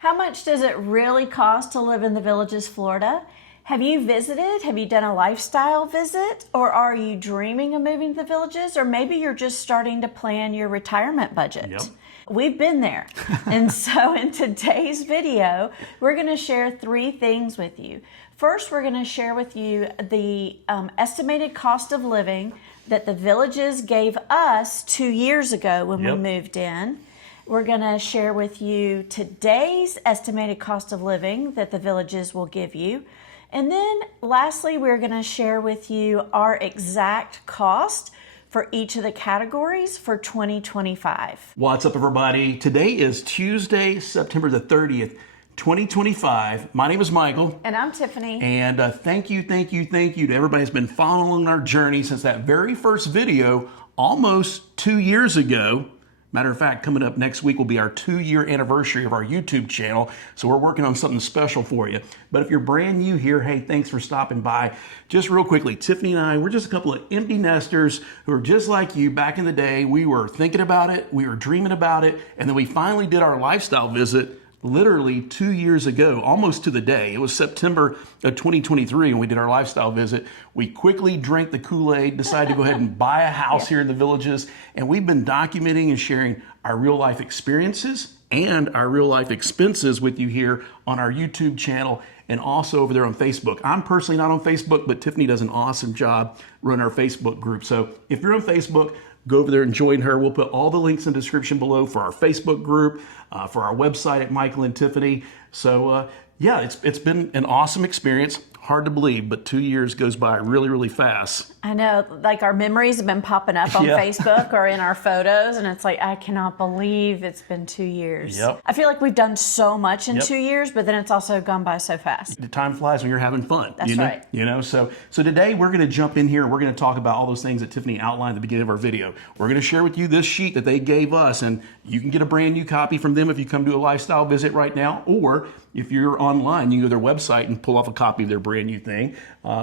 How much does it really cost to live in the Villages, Florida? Have you visited? Have you done a lifestyle visit? Or are you dreaming of moving to the Villages? Or maybe you're just starting to plan your retirement budget. Yep. We've been there. And so in today's video, we're going to share 3 things with you. First, we're going to share with you the estimated cost of living that the Villages gave us 2 years ago when we moved in. We're going to share with you today's estimated cost of living that the Villages will give you. And then lastly, we're going to share with you our exact cost for each of the categories for 2025. What's up, everybody? Today is Tuesday, September the 30th, 2025. My name is Michael. And I'm Tiffany. And thank you to everybody who's been following our journey since that very first video almost 2 years ago. Matter of fact, coming up next week will be our 2-year anniversary of our YouTube channel. So we're working on something special for you. But if you're brand new here, hey, thanks for stopping by. Just real quickly, Tiffany and I, we're just a couple of empty nesters who are just like you. Back in the day, we were thinking about it, we were dreaming about it, and then we finally did our lifestyle visit literally 2 years ago, almost to the day. It was September of 2023 when we did our lifestyle visit. We quickly drank the Kool-Aid, decided to go ahead and buy a house here in the Villages, and we've been documenting and sharing our real life experiences and our real life expenses with you here on our YouTube channel and also over there on Facebook. I'm personally not on Facebook, but Tiffany does an awesome job running our Facebook group. So if you're on Facebook, go over there and join her. We'll put all the links in the description below for our Facebook group, for our website at Michael and Tiffany. So yeah, it's been an awesome experience. Hard to believe, but 2 years goes by really fast. I know, like our memories have been popping up on Facebook or in our photos, and it's like, I cannot believe it's been 2 years. Yep. I feel like we've done so much in 2 years, but then it's also gone by so fast. The time flies when you're having fun. That's right. You know, so today we're going to jump in here and we're going to talk about all those things that Tiffany outlined at the beginning of our video. We're going to share with you this sheet that they gave us, and you can get a brand new copy from them if you come to a lifestyle visit right now, or if you're online, you can go to their website and pull off a copy of their brand new thing.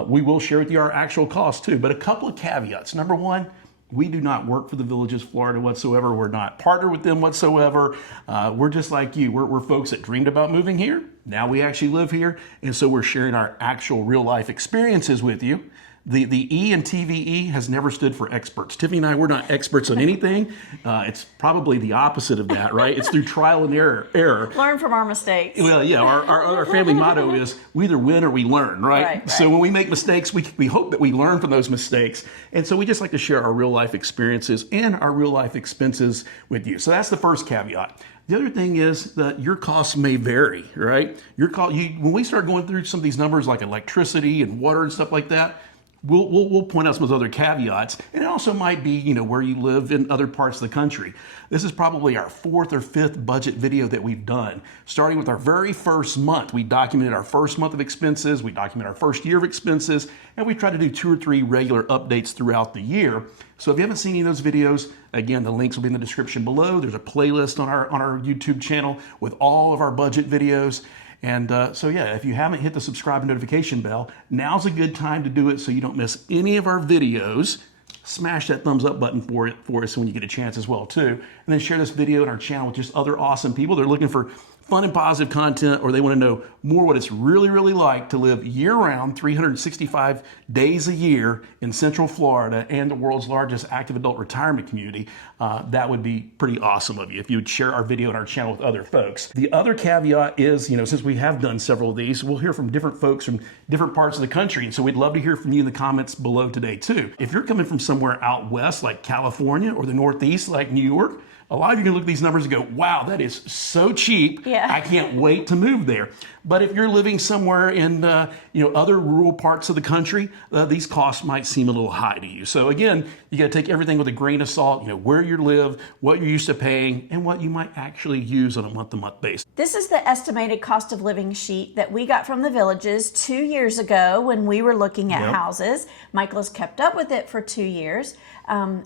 We will share with you our actual costs too, but a couple of caveats. Number one, we do not work for the Villages, Florida whatsoever. We're not partnered with them whatsoever. We're just like you. We're folks that dreamed about moving here. Now we actually live here, and so we're sharing our actual real life experiences with you. The E in TVE has never stood for experts. Tiffany and I, we're not experts on anything. It's probably the opposite of that, right? It's through trial and error. Learn from our mistakes. Well, yeah, our family motto is we either win or we learn, right? So when we make mistakes, we hope that we learn from those mistakes. And so we just like to share our real life experiences and our real life expenses with you. So that's the first caveat. The other thing is that your costs may vary, right? When we start going through some of these numbers like electricity and water and stuff like that, We'll point out some of those other caveats, and it also might be, you know, where you live in other parts of the country. This is probably our 4th or 5th budget video that we've done. Starting with our very first month, we documented our first month of expenses, we documented our first year of expenses, and we try to do 2 or 3 regular updates throughout the year. So if you haven't seen any of those videos, again, the links will be in the description below. There's a playlist on our YouTube channel with all of our budget videos. And so yeah, if you haven't hit the subscribe and notification bell, now's a good time to do it so you don't miss any of our videos. Smash that thumbs up button for us when you get a chance as well too. And then share this video on our channel with just other awesome people. They're looking for fun and positive content, or they want to know more what it's really like to live year-round, 365 days a year in Central Florida and the world's largest active adult retirement community. That would be pretty awesome of you if you would share our video on our channel with other folks. The other caveat is, you know, since we have done several of these, we'll hear from different folks from different parts of the country, and so we'd love to hear from you in the comments below today too. If you're coming from somewhere out west like California or the Northeast like New York, a lot of you can look at these numbers and go, wow, that is so cheap. Yeah. I can't wait to move there. But if you're living somewhere in other rural parts of the country, these costs might seem a little high to you. So again, you got to take everything with a grain of salt, you know, where you live, what you're used to paying, and what you might actually use on a month-to-month basis. This is the estimated cost of living sheet that we got from the Villages 2 years ago when we were looking at houses. Michael has kept up with it for 2 years.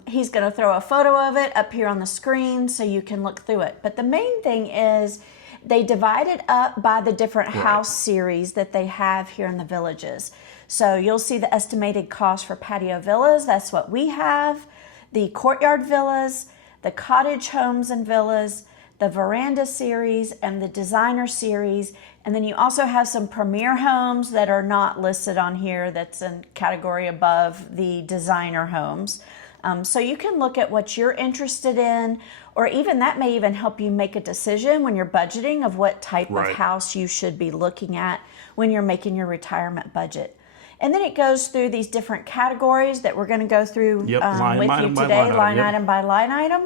He's going to throw a photo of it up here on the screen so you can look through it. But the main thing is they divide it up by the different house series that they have here in the Villages. So you'll see the estimated cost for patio villas. That's what we have. The courtyard villas, the cottage homes and villas, the Veranda series, and the Designer series. And then you also have some Premier homes that are not listed on here. That's a category above the Designer homes. So you can look at what you're interested in, or even that may even help you make a decision when you're budgeting of what type of house you should be looking at when you're making your retirement budget. And then it goes through these different categories that we're going to go through with you today, line item by line item.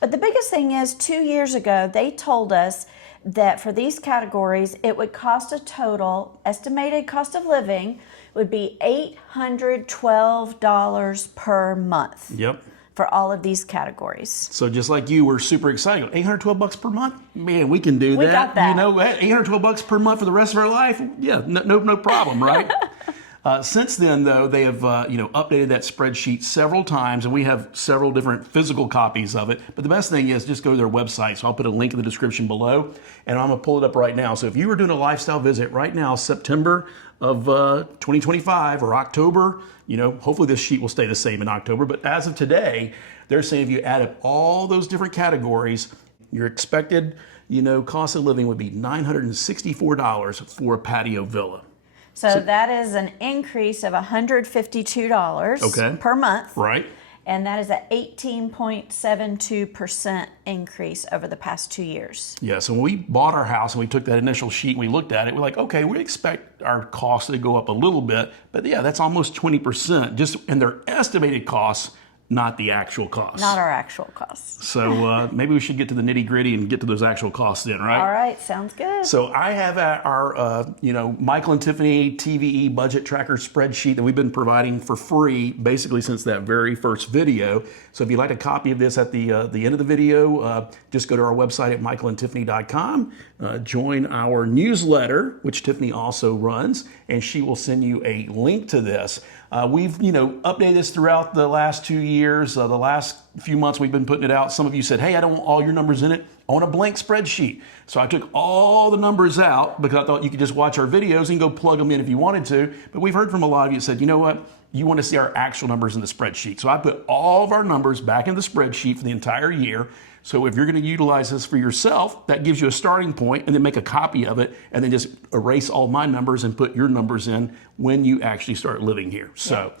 But the biggest thing is 2 years ago, they told us that for these categories, it would cost a total, estimated cost of living would be $812 per month. Yep. For all of these categories. So just like you, we're super excited. $812 per month? Man, we can do that. We got that. You know, $812 per month for the rest of our life? Yeah, no problem, right? Since then, though, they have updated that spreadsheet several times, and we have several different physical copies of it. But the best thing is just go to their website. So I'll put a link in the description below, and I'm going to pull it up right now. So if you were doing a lifestyle visit right now, September of 2025 or October, hopefully this sheet will stay the same in October. But as of today, they're saying if you add up all those different categories, your expected, cost of living would be $964 for a patio villa. So that is an increase of $152 per month. Right. And that is an 18.72% increase over the past 2 years. Yeah, so when we bought our house and we took that initial sheet and we looked at it, we're like, okay, we expect our costs to go up a little bit. But yeah, that's almost 20% just in their estimated costs, not the actual costs. Not our actual costs. So maybe we should get to the nitty gritty and get to those actual costs then, right? All right, sounds good. So I have our, Michael and Tiffany TVE budget tracker spreadsheet that we've been providing for free basically since that very first video. So if you'd like a copy of this at the end of the video, just go to our website at michaelandtiffany.com, join our newsletter, which Tiffany also runs, and she will send you a link to this. We've, updated this throughout the last 2 years. The last few months we've been putting it out. Some of you said, hey, I don't want all your numbers in it. I want a blank spreadsheet. So I took all the numbers out because I thought you could just watch our videos and go plug them in if you wanted to. But we've heard from a lot of you that said, you know what? You want to see our actual numbers in the spreadsheet. So I put all of our numbers back in the spreadsheet for the entire year. So if you're going to utilize this for yourself, that gives you a starting point, and then make a copy of it and then just erase all my numbers and put your numbers in when you actually start living here. So,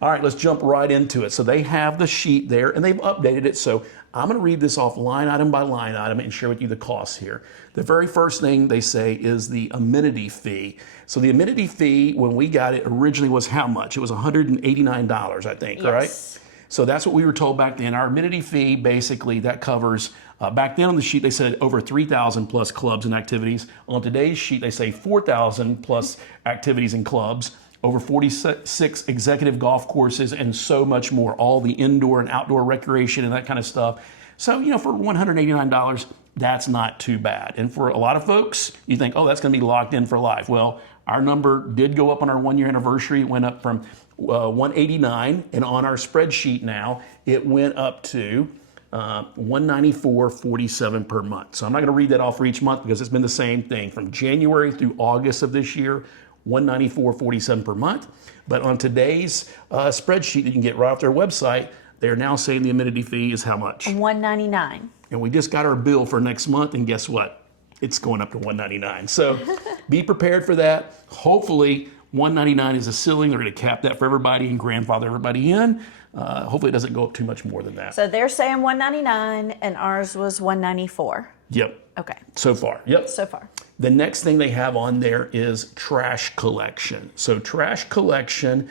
all right, let's jump right into it. So they have the sheet there and they've updated it. So I'm going to read this off line item by line item and share with you the costs here. The very first thing they say is the amenity fee. So the amenity fee, when we got it originally, was how much? It was $189, I think, right? So that's what we were told back then. Our amenity fee, basically, that covers, back then on the sheet, they said over 3,000 plus clubs and activities. On today's sheet, they say 4,000 plus activities and clubs, over 46 executive golf courses, and so much more, all the indoor and outdoor recreation and that kind of stuff. So, for $189, that's not too bad. And for a lot of folks, you think, oh, that's going to be locked in for life. Well, our number did go up on our 1 year anniversary. It went up from 189, and on our spreadsheet now, it went up to $194.47 per month. So I'm not going to read that off for each month because it's been the same thing from January through August of this year, $194.47 per month. But on today's spreadsheet that you can get right off their website, they're now saying the amenity fee is how much? $199. And we just got our bill for next month, and guess what? It's going up to $199. So be prepared for that. Hopefully, $199 is a ceiling. They're going to cap that for everybody and grandfather everybody in. Hopefully, it doesn't go up too much more than that. So they're saying $199, and ours was $194. Yep. Okay. So far. Yep. So far. The next thing they have on there is trash collection. So trash collection,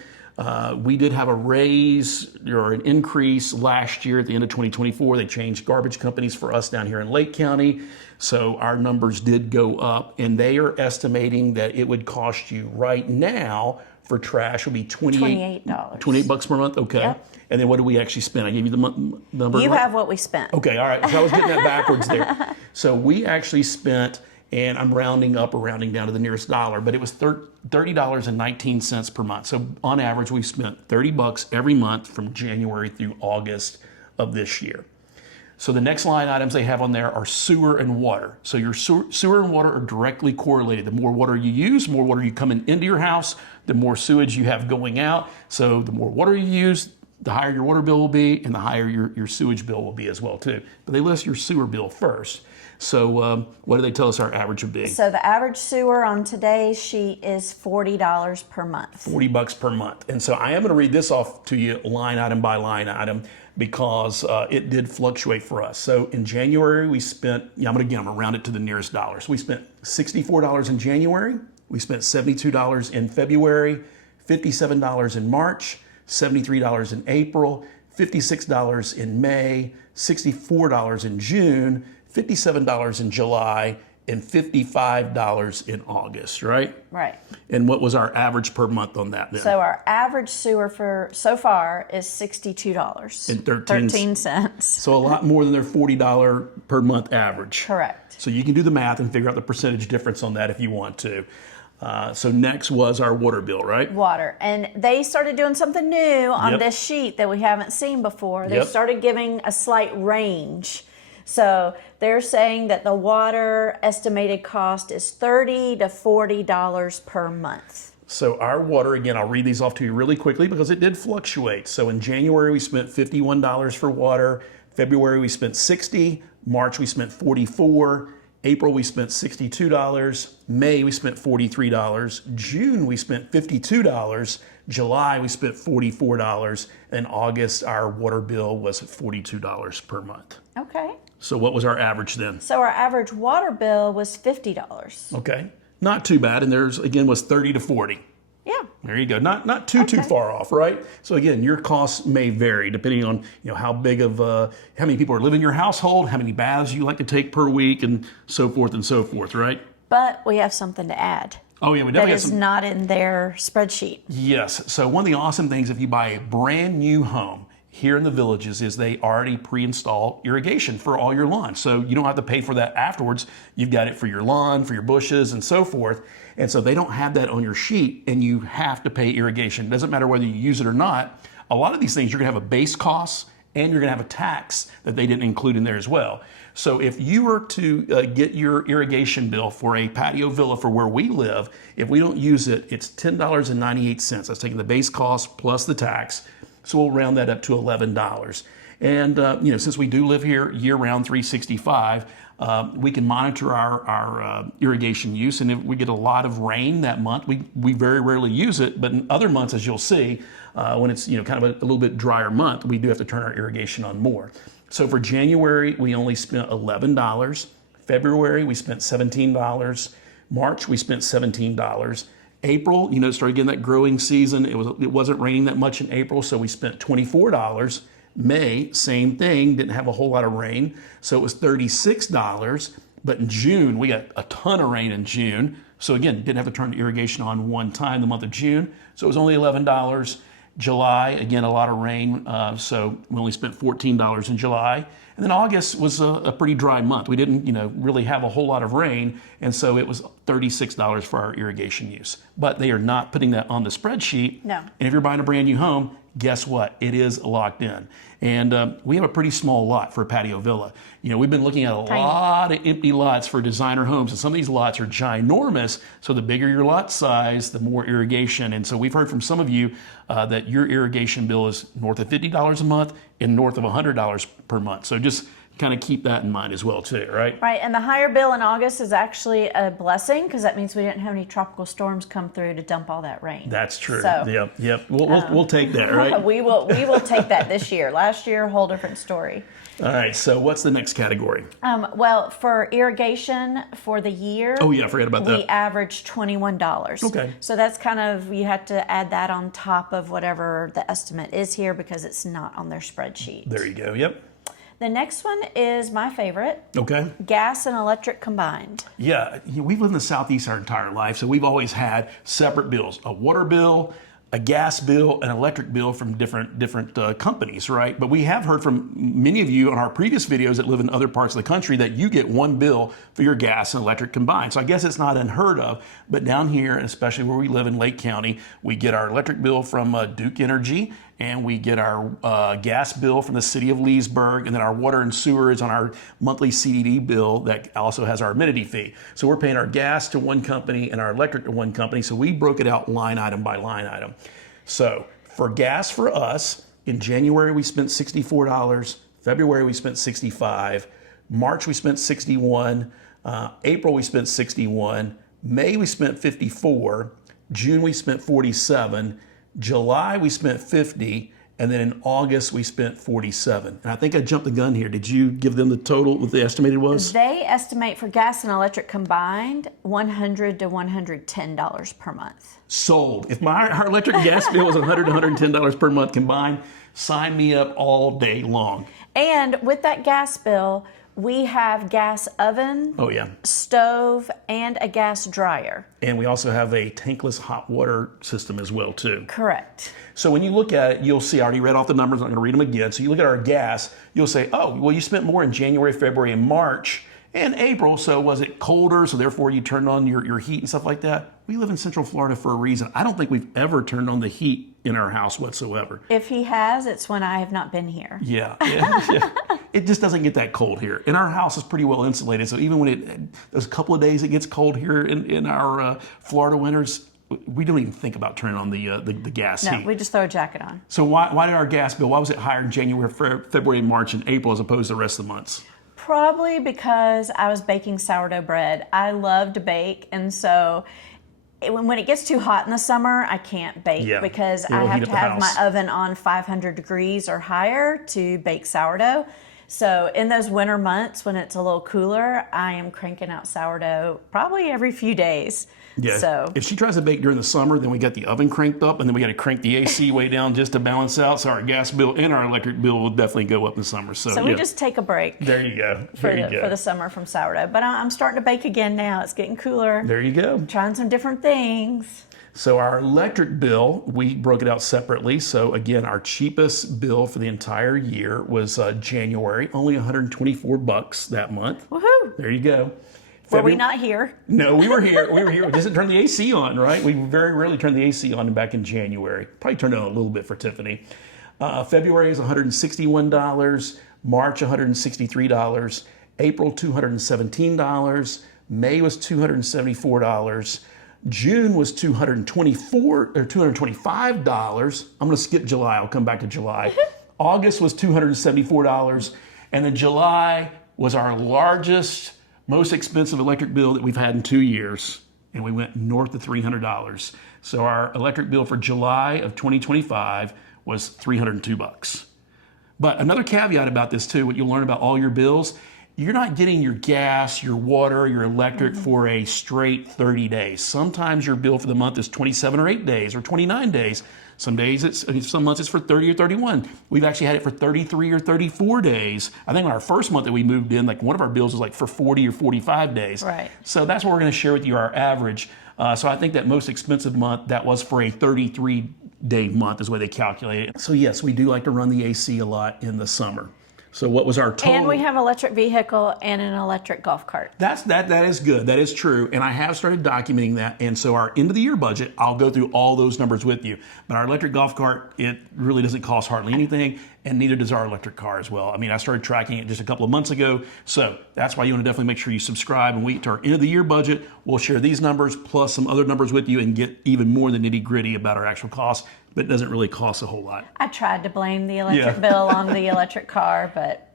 we did have a raise or an increase last year at the end of 2024. They changed garbage companies for us down here in Lake County. So our numbers did go up, and they are estimating that it would cost you right now for trash would be $28 $28 per month. Okay. Yep. And then what do we actually spend? I gave you the number. You have what we spent. Okay. All right. So I was getting that backwards there. So we actually spent, and I'm rounding up or rounding down to the nearest dollar, but it was $30.19 per month. So on average, we spent $30 every month from January through August of this year. So the next line items they have on there are sewer and water. So your sewer and water are directly correlated. The more water you use, more water you coming into your house, the more sewage you have going out. So the more water you use, the higher your water bill will be, and the higher your sewage bill will be as well too. But they list your sewer bill first. So what do they tell us our average would be? So the average sewer on today's sheet is $40 per month. $40 per month. And so I am going to read this off to you line item by line item because it did fluctuate for us. So in January, we spent, I'm going to round it to the nearest dollar. So we spent $64 in January. We spent $72 in February, $57 in March, $73 in April, $56 in May, $64 in June, $57 in July, and $55 in August, right? Right. And what was our average per month on that then? So our average sewer for so far is $62 and 13 cents. So a lot more than their $40 per month average. Correct. So you can do the math and figure out the percentage difference on that if you want to. So next was our water bill, right? Water. And they started doing something new on this sheet that we haven't seen before. They started giving a slight range. So they're saying that the water estimated cost is $30 to $40 per month. So our water, again, I'll read these off to you really quickly because it did fluctuate. So in January, we spent $51 for water. February, we spent $60. March, we spent $44. April, we spent $62. May, we spent $43. June, we spent $52. July, we spent $44. And August, our water bill was $42 per month. Okay. So what was our average then? So our average water bill was $50. Okay. Not too bad. And theirs, again, was 30 to 40. Yeah. There you go. Not too far off, right? So again, your costs may vary depending on how big of how many people are living in your household, how many baths you like to take per week, and so forth, right? But we have something to add. Oh yeah, we That definitely have is some. not in their spreadsheet. Yes. So one of the awesome things if you buy a brand new home here in the Villages is they already pre-install irrigation for all your lawn. So you don't have to pay for that afterwards. You've got it for your lawn, for your bushes, and so forth. And so they don't have that on your sheet, and you have to pay irrigation. It doesn't matter whether you use it or not. A lot of these things, you're gonna have a base cost, and you're gonna have a tax that they didn't include in there as well. So if you were to get your irrigation bill for a patio villa for where we live, if we don't use it, it's $10.98. That's taking the base cost plus the tax. So we'll round that up to $11. And since we do live here year-round, 365, we can monitor our irrigation use. And if we get a lot of rain that month, we very rarely use it. But in other months, as you'll see, when it's kind of a little bit drier month, we do have to turn our irrigation on more. So for January, we only spent $11. February, we spent $17. March, we spent $17. April, it started getting that growing season. It wasn't raining that much in April, so we spent $24. May, same thing, didn't have a whole lot of rain, so it was $36. But in June, we got a ton of rain in June. So again, didn't have to turn the irrigation on one time the month of June, so it was only $11. July, again, a lot of rain, so we only spent $14 in July. And then August was a pretty dry month. We didn't, really have a whole lot of rain, and so it was $36 for our irrigation use. But they are not putting that on the spreadsheet. No. And if you're buying a brand new home, guess what? It is locked in. And we have a pretty small lot for a patio villa. We've been looking at a lot of empty lots for designer homes, and some of these lots are ginormous. So the bigger your lot size, the more irrigation. And so we've heard from some of you that your irrigation bill is north of $50 a month and north of $100 per month. So just kind of keep that in mind as well too, right? Right, and the higher bill in August is actually a blessing because that means we didn't have any tropical storms come through to dump all that rain. That's true. So, Yep. We'll take that, right? we will take that this year. Last year, whole different story. All right. So what's the next category? Well, for irrigation for the year, Oh yeah, I forgot about we that. averaged $21. Okay. So that's kind of, you have to add that on top of whatever the estimate is here because it's not on their spreadsheet. There you go. Yep. The next one is my favorite, Okay. gas and electric combined. Yeah, we've lived in the Southeast our entire life, so we've always had separate bills: a water bill, a gas bill, an electric bill from different companies, right? But we have heard from many of you on our previous videos that live in other parts of the country that you get one bill for your gas and electric combined. So I guess it's not unheard of, but down here, and especially where we live in Lake County, we get our electric bill from Duke Energy, and we get our gas bill from the city of Leesburg, and then our water and sewer is on our monthly CDD bill that also has our amenity fee. So we're paying our gas to one company and our electric to one company, so we broke it out line item by line item. So for gas for us, in January we spent $64, February we spent $65, March we spent 61. April we spent 61. May we spent 54. June we spent 47. July we spent 50. And then in August, we spent 47. And I think I jumped the gun here. Did you give them the total, what the estimated was? They estimate for gas and electric combined $100 to $110 per month. Sold. If our electric and gas bill was $100 to $110 per month combined, sign me up all day long. And with that gas bill, we have gas oven, Oh, yeah. stove, and a gas dryer. And we also have a tankless hot water system as well, too. Correct. So when you look at it, you'll see, I already read off the numbers, I'm not going to read them again. So you look at our gas, you'll say, oh, well, you spent more in January, February, and March, and April, so was it colder, so therefore you turned on your heat and stuff like that? We live in Central Florida for a reason. I don't think we've ever turned on the heat in our house whatsoever. If he has, it's when I have not been here. Yeah. It just doesn't get that cold here. And our house is pretty well insulated, so even when there's a couple of days it gets cold here in our Florida winters, we don't even think about turning on the gas heat. No, we just throw a jacket on. So why did our gas bill, why was it higher in January, February, March, and April as opposed to the rest of the months? Probably because I was baking sourdough bread. I love to bake, and so when it gets too hot in the summer, I can't bake because I have to have my oven on 500 degrees or higher to bake sourdough. So in those winter months when it's a little cooler, I am cranking out sourdough probably every few days. Yeah. So if she tries to bake during the summer, then we got the oven cranked up, and then we got to crank the AC way down just to balance out. So our gas bill and our electric bill will definitely go up in the summer. So we just take a break. There you go. For the summer from sourdough. But I'm starting to bake again now. It's getting cooler. There you go. Trying some different things. So our electric bill, we broke it out separately. So again, our cheapest bill for the entire year was January, only $124 that month. Woohoo! There you go. Were we not here? No, we were here. We just didn't turn the AC on, right? We very rarely turn the AC on back in January. Probably turned it on a little bit for Tiffany. February is $161. March, $163. April, $217. May was $274. June was $225. I'm going to skip July. I'll come back to July. August was $274. And then July was our largest, most expensive electric bill that we've had in 2 years. And we went north of $300. So our electric bill for July of 2025 was $302. But another caveat about this too, what you'll learn about all your bills, you're not getting your gas, your water, your electric for a straight 30 days. Sometimes your bill for the month is 27 or 8 days or 29 days. Some months it's for 30 or 31. We've actually had it for 33 or 34 days. I think on our first month that we moved in, like one of our bills was like for 40 or 45 days. Right. So that's what we're going to share with you, our average. So I think that most expensive month, that was for a 33-day month is the way they calculate it. So yes, we do like to run the AC a lot in the summer. So what was our total? And we have an electric vehicle and an electric golf cart. That is good. That is true. And I have started documenting that. And so our end of the year budget, I'll go through all those numbers with you. But our electric golf cart, it really doesn't cost hardly anything. And neither does our electric car as well. I mean, I started tracking it just a couple of months ago. So that's why you want to definitely make sure you subscribe and wait to our end of the year budget. We'll share these numbers plus some other numbers with you and get even more the nitty gritty about our actual costs. But it doesn't really cost a whole lot. I tried to blame the electric bill on the electric car, but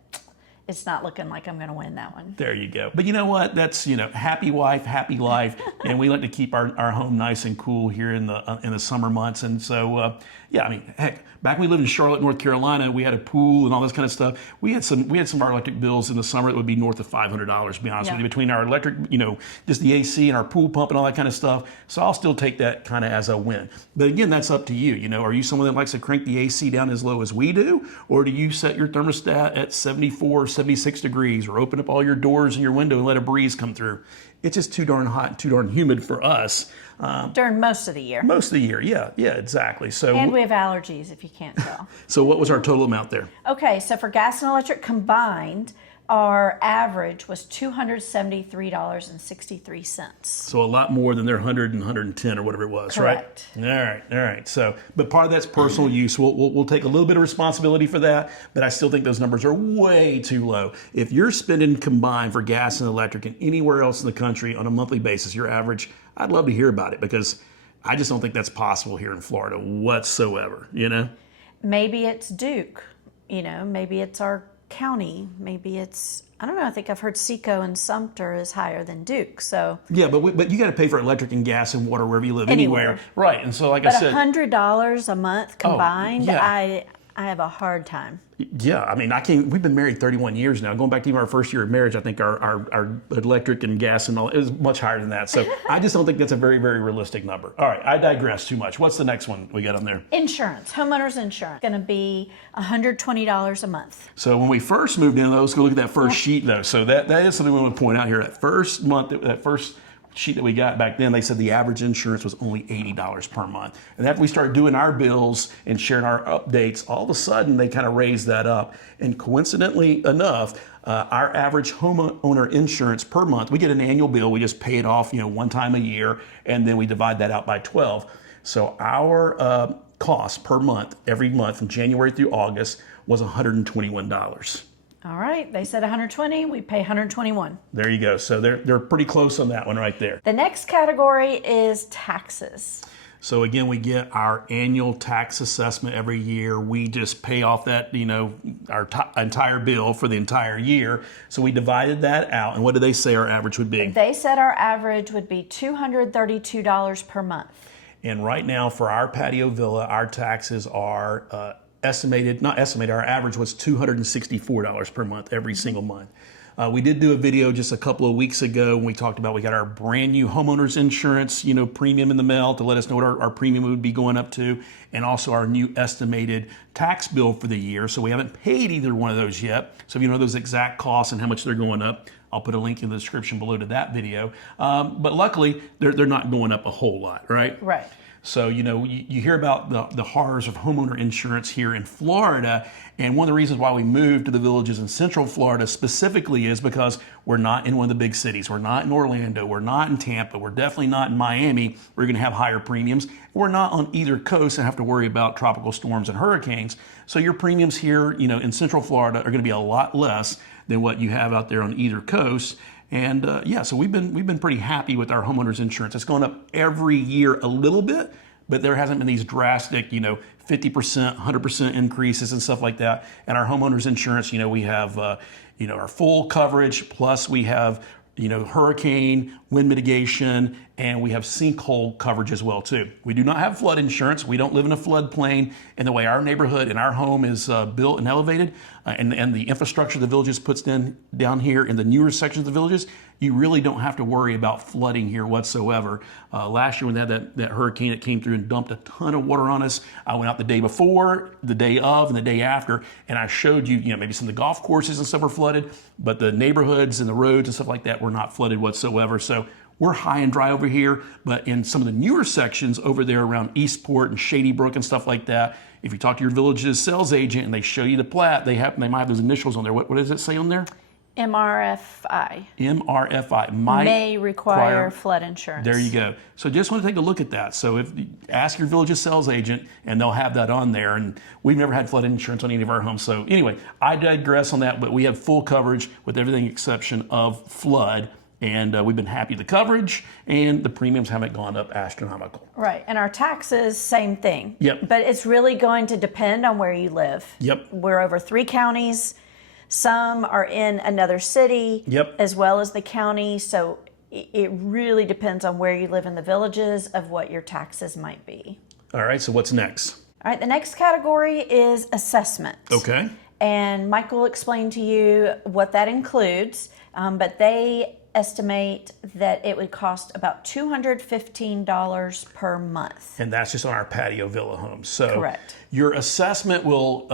it's not looking like I'm going to win that one. There you go. But you know what? That's, happy wife, happy life. And we like to keep our home nice and cool here in the summer months. And so, heck, back when we lived in Charlotte, North Carolina, we had a pool and all this kind of stuff. We had some of our electric bills in the summer that would be north of $500, to be honest with you, between our electric, just the AC and our pool pump and all that kind of stuff. So I'll still take that kind of as a win. But again, that's up to you. Are you someone that likes to crank the AC down as low as we do? Or do you set your thermostat at 74, 76 degrees, or open up all your doors and your window and let a breeze come through? It's just too darn hot and too darn humid for us. During most of the year. Most of the year, yeah, exactly. So, and we have allergies, if you can't tell. So what was our total amount there? Okay, so for gas and electric combined, our average was $273.63. So a lot more than their 100 and 110 or whatever it was, Correct. right? All right. So, but part of that's personal use. We'll take a little bit of responsibility for that, but I still think those numbers are way too low. If you're spending combined for gas and electric and anywhere else in the country on a monthly basis, your average, I'd love to hear about it because I just don't think that's possible here in Florida whatsoever, Maybe it's Duke, maybe it's our county. Maybe it's, I don't know, I think I've heard Seco and Sumter is higher than Duke. So yeah, but you got to pay for electric and gas and water wherever you live, Anywhere. anywhere. Right. And so, like I but said, $100 a month combined, yeah. I have a hard time. yeah, I mean, we've been married 31 years now. Going back to even our first year of marriage, I think our electric and gas and all is much higher than that. So I just don't think that's a very, very realistic number. All right, I digress too much. What's the next one we got on there? Insurance, homeowners insurance, going to be $120 a month. So when we first moved in, let's go look at that first sheet though. So that is something we want to point out here. That first month, that first sheet that we got back then, they said the average insurance was only $80 per month. And after we started doing our bills and sharing our updates, all of a sudden they kind of raised that up. And coincidentally enough, our average homeowner insurance per month, we get an annual bill, we just pay it off, one time a year, and then we divide that out by 12. So our cost per month, every month from January through August, was $121. All right, they said 120, we pay 121. There you go. So they're pretty close on that one right there. The next category is taxes. So again, we get our annual tax assessment every year. We just pay off that, our entire bill for the entire year. So we divided that out. And what did they say our average would be? They said our average would be $232 per month. And right now for our patio villa, our taxes are our average was $264 per month every single month. We did do a video just a couple of weeks ago when we talked about we got our brand new homeowners insurance, premium in the mail to let us know what our premium would be going up to, and also our new estimated tax bill for the year. So we haven't paid either one of those yet. So if you know those exact costs and how much they're going up, I'll put a link in the description below to that video. But luckily, they're not going up a whole lot, right? Right. So, you hear about the horrors of homeowner insurance here in Florida. And one of the reasons why we moved to the villages in Central Florida specifically is because we're not in one of the big cities. We're not in Orlando. We're not in Tampa. We're definitely not in Miami. We're going to have higher premiums. We're not on either coast and have to worry about tropical storms and hurricanes. So your premiums here, in Central Florida are going to be a lot less than what you have out there on either coast. And so we've been pretty happy with our homeowners insurance. It's gone up every year a little bit, but there hasn't been these drastic, 50%, 100% increases and stuff like that. And our homeowners insurance, we have, our full coverage, plus we have, hurricane, wind mitigation, and we have sinkhole coverage as well too. We do not have flood insurance. We don't live in a floodplain. And the way our neighborhood and our home is built and elevated, and the infrastructure the villages puts down here in the newer sections of the villages, you really don't have to worry about flooding here whatsoever. Last year when they had that hurricane that came through and dumped a ton of water on us, I went out the day before, the day of, and the day after, and I showed you, maybe some of the golf courses and stuff were flooded, but the neighborhoods and the roads and stuff like that were not flooded whatsoever. So we're high and dry over here, but in some of the newer sections over there around Eastport and Shady Brook and stuff like that, if you talk to your village's sales agent and they show you the plat, they might have those initials on there. What does it say on there? MRFI. MRFI. May require flood insurance. There you go. So just want to take a look at that. So if ask your village's sales agent and they'll have that on there. And we've never had flood insurance on any of our homes. So anyway, I digress on that, but we have full coverage with everything exception of flood. And we've been happy with the coverage, and the premiums haven't gone up astronomical. Right, and our taxes, same thing. Yep. But it's really going to depend on where you live. Yep. We're over 3 counties. Some are in another city, Yep. as well as the county. So it really depends on where you live in the villages of what your taxes might be. All right, so what's next? All right, the next category is assessment. Okay. And Michael explained to you what that includes, but they estimate that it would cost about $215 per month. And that's just on our patio villa homes. So correct. Your assessment will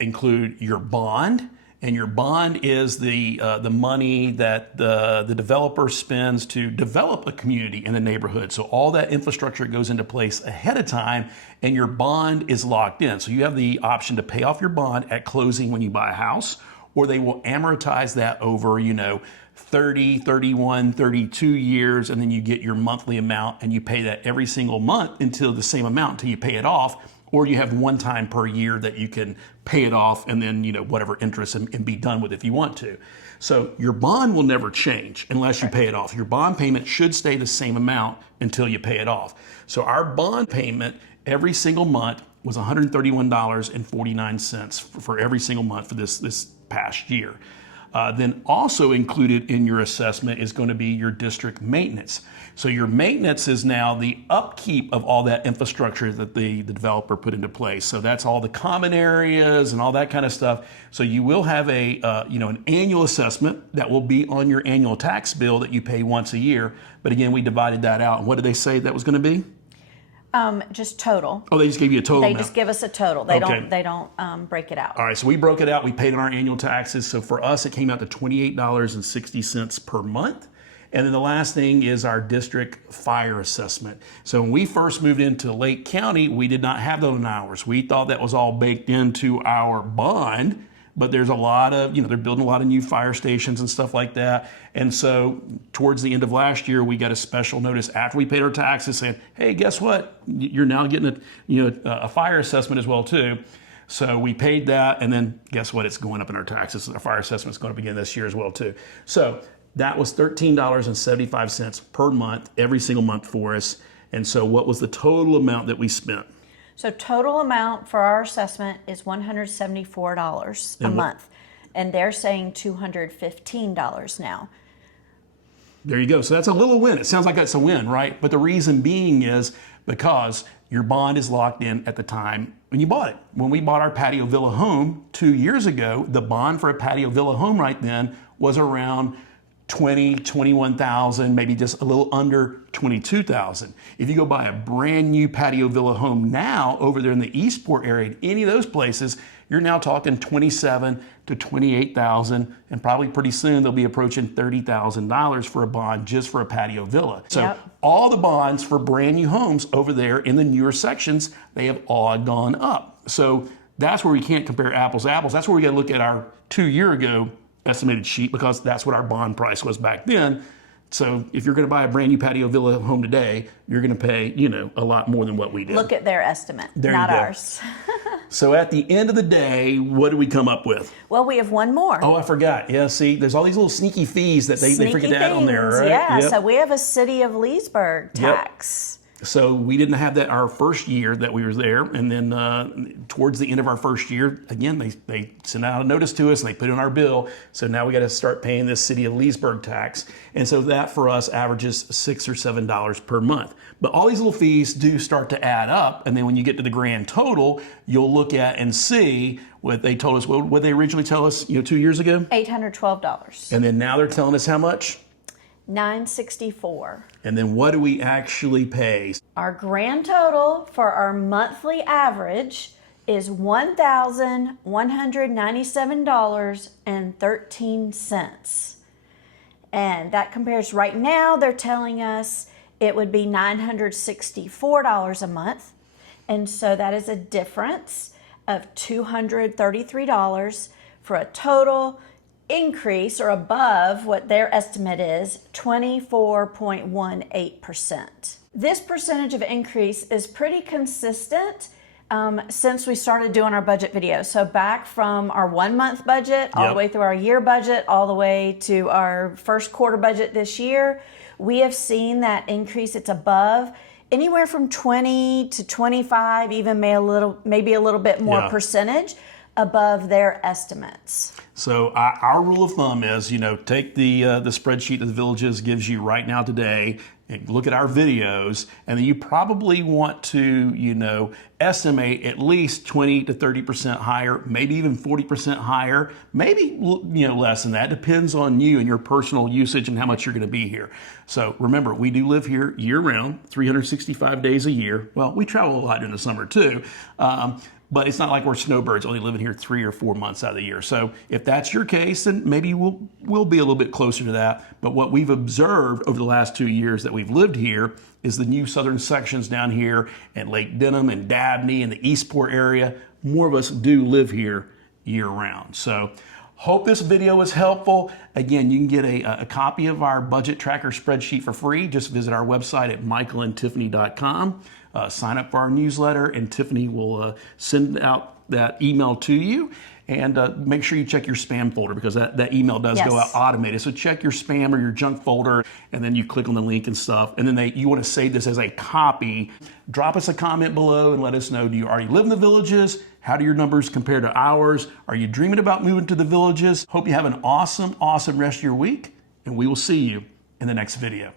include your bond, and your bond is the money that the developer spends to develop a community in the neighborhood. So all that infrastructure goes into place ahead of time, and your bond is locked in. So you have the option to pay off your bond at closing when you buy a house, or they will amortize that over, 30, 31, 32 years, and then you get your monthly amount and you pay that every single month until the same amount until you pay it off, or you have one time per year that you can pay it off and then, whatever interest and be done with if you want to. So your bond will never change unless you pay it off. Your bond payment should stay the same amount until you pay it off. So our bond payment every single month was $131.49 for every single month for this past year. Then also included in your assessment is going to be your district maintenance. So your maintenance is now the upkeep of all that infrastructure that the developer put into place. So that's all the common areas and all that kind of stuff. So you will have a an annual assessment that will be on your annual tax bill that you pay once a year. But again, we divided that out. And what did they say that was going to be? Just total. Oh, they just gave you a total They amount. just give us a total. They Okay. don't break it out. All right, so we broke it out. We paid on our annual taxes. So for us, it came out to $28.60 per month. And then the last thing is our district fire assessment. So when we first moved into Lake County, we did not have those hours. We thought that was all baked into our bond, but there's a lot of, they're building a lot of new fire stations and stuff like that. And so towards the end of last year, we got a special notice after we paid our taxes saying, hey, guess what? You're now getting a fire assessment as well too. So we paid that, and then guess what? It's going up in our taxes. Our fire assessment is going to begin this year as well too. So that was $13.75 per month, every single month for us. And so what was the total amount that we spent? So total amount for our assessment is $174 a month. And they're saying $215 now. There you go. So that's a little win. It sounds like that's a win, right? But the reason being is because your bond is locked in at the time when you bought it. When we bought our patio villa home 2 years ago, the bond for a patio villa home right then was around 21,000, maybe just a little under 22,000. If you go buy a brand new patio villa home now over there in the Eastport area, any of those places, you're now talking 27 to 28,000, and probably pretty soon they'll be approaching $30,000 for a bond just for a patio villa. So all the bonds for brand new homes over there in the newer sections, they have all gone up. So that's where we can't compare apples to apples. That's where we got to look at our 2 year ago estimated sheet, because that's what our bond price was back then. So if you're going to buy a brand new patio villa home today, you're going to pay, a lot more than what we did. Look at their estimate, There not you go. ours. So at the end of the day, what do we come up with? Well, we have one more. Oh, I forgot. Yeah, see, there's all these little sneaky fees that they forget to add on there, things, right? Yeah, Yep. so we have a City of Leesburg tax. So we didn't have that our first year that we were there, and then towards the end of our first year, again, they sent out a notice to us and they put it on our bill. So now we got to start paying this City of Leesburg tax, and so that for us averages $6 or $7 per month. But all these little fees do start to add up, and then when you get to the grand total, you'll look at and see what they told us. What they originally tell us, 2 years ago, $812. and then now they're telling us how much. $964. And then what do we actually pay? Our grand total for our monthly average is $1,197.13. And that compares right now, they're telling us it would be $964 a month. And so that is a difference of $233 for a total increase, or above what their estimate is, 24.18%. This percentage of increase is pretty consistent since we started doing our budget videos. So back from our 1 month budget, all the way through our year budget, all the way to our first quarter budget this year, we have seen that increase. It's above anywhere from 20 to 25, even maybe a little bit more percentage above their estimates. So our rule of thumb is, take the spreadsheet that the Villages gives you right now today, and look at our videos, and then you probably want to, estimate at least 20 to 30% higher, maybe even 40% higher, maybe, less than that. Depends on you and your personal usage and how much you're going to be here. So remember, we do live here year round, 365 days a year. Well, we travel a lot during the summer too. But it's not like we're snowbirds only living here 3 or 4 months out of the year. So if that's your case, then maybe we'll be a little bit closer to that. But what we've observed over the last 2 years that we've lived here is the new southern sections down here in Lake Denham and Dabney and the Eastport area. More of us do live here year round. So hope this video was helpful. Again, you can get a copy of our budget tracker spreadsheet for free. Just visit our website at michaelandtiffany.com. Sign up for our newsletter, and Tiffany will send out that email to you. And make sure you check your spam folder, because that email does go out automated. So check your spam or your junk folder, and then you click on the link and stuff. And then you want to save this as a copy. Drop us a comment below and let us know, do you already live in the Villages? How do your numbers compare to ours? Are you dreaming about moving to the villages? Hope you have an awesome, awesome rest of your week, and we will see you in the next video.